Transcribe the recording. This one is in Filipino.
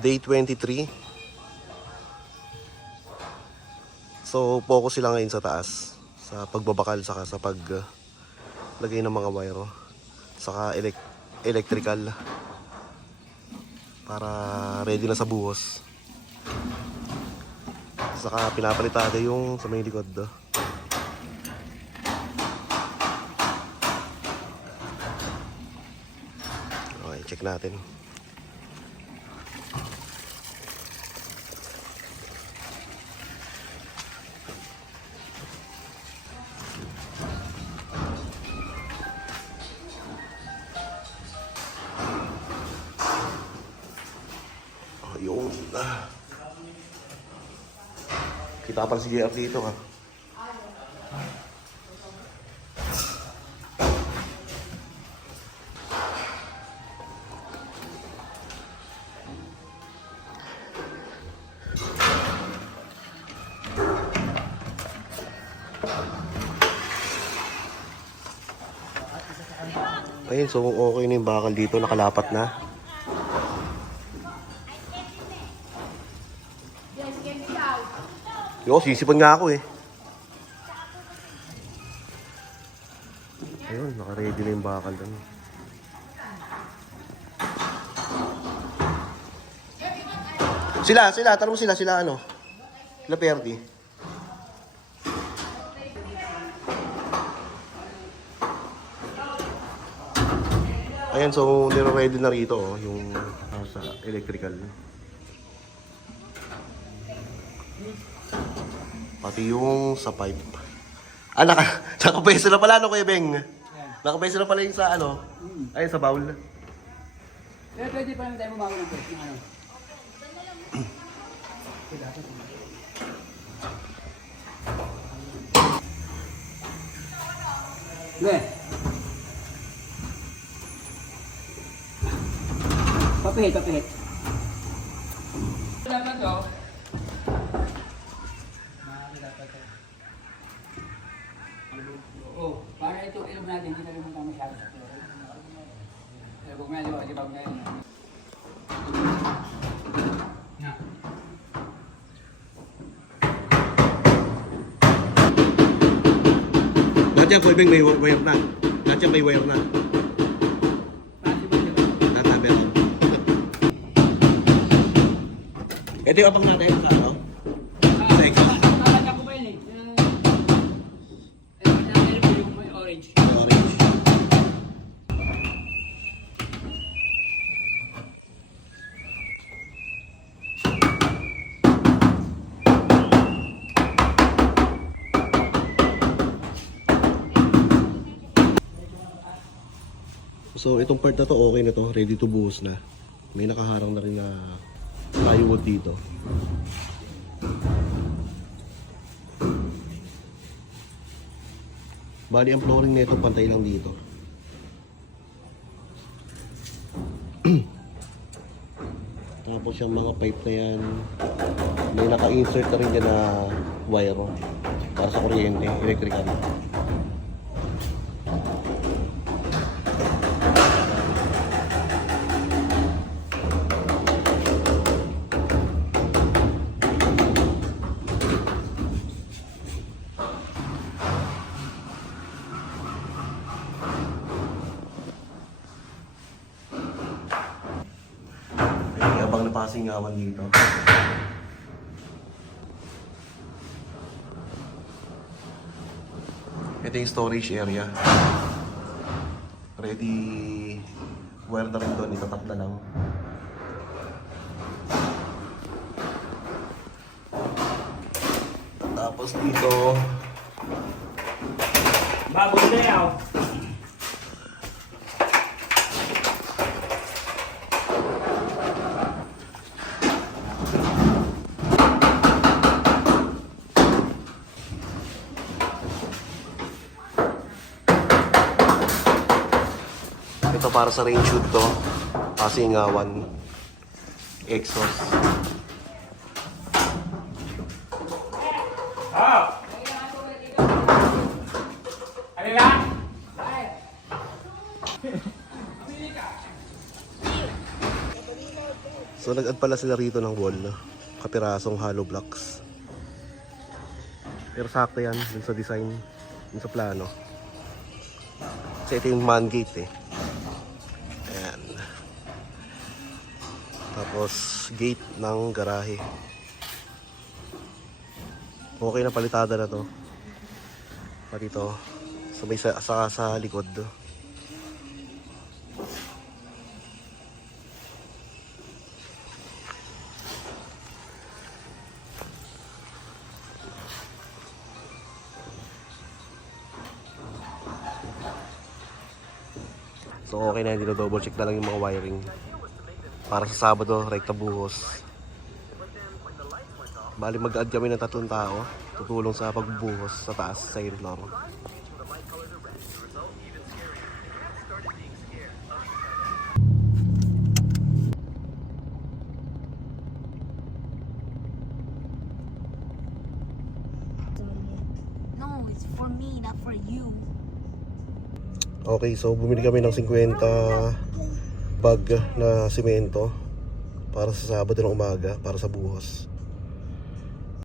Day 23. So focus sila ngayon sa taas, sa pagbabakal saka sa paglagay ng mga wire saka electrical para ready na sa buhos. Saka pinapalitada yung sa may likod do. Okay, check natin. Yung kita pa si JR dito ha. Ayun, so okay na yung bakal dito, nakalapat na. Yo, sisipan nga ako eh. Ayun, naka-ready na yung bakal doon. Sila, tanong mo sila ano? Sila Perdi. Ayan, so nire-ready na rito oh, yung sa electrical. Pati yung sa pipe. Ah, nakapwesto na pala, no, Kuya Beng? Nakapwesto na pala yung sa ano? Ay, sa bowl. Pwede pa naman tayo bumago ng pwesto ng ano? Hindi. Papihit. Dapat to. Oh, para ito ilog natin, hindi na rin mong masyado sa ito. Ilog nga, di ba ngayon? Na. Lahat yan, Kuya Beng, may wire na. Lahat yan may wire na. Ito yung abang natin sa ano? Sa exhaust. Nakakanta ko ba yun eh? Yung orange. Orange. So itong part na to okay na to, ready to buhos na. May nakaharang na rin na plywood dito. Bali ang flooring nito pantay lang dito. Tapos yung mga pipe na yan, may naka-insert na rin dyan na wire para sa kuryente, electrical. Abang na pasingawan dito. Ito yung storage area. Ready wire na rin doon, itatap na lang. Tapos dito Bagong layout. ito para sa range hood to, pasingawan, exhaust. So So nag-add pala sila rito ng wall, kapirasong hollow blocks. Pero sakto yan dun sa design, dun sa plano. Kasi ito yung man gate eh. Ayan. Tapos gate ng garahe. Okay na, palitada na to. Pati to sa likod. So okay na, hindi na double check na lang yung mga wiring. Para sa Sabado, rekta buhos. Bali mag-add kami ng 3 tao. Tutulong sa pagbubuhos sa taas, sa second floor. No, it's for me, not for you. Okay, so bumili kami ng 50 bag na simento para sa Sabado ng umaga, para sa buhos.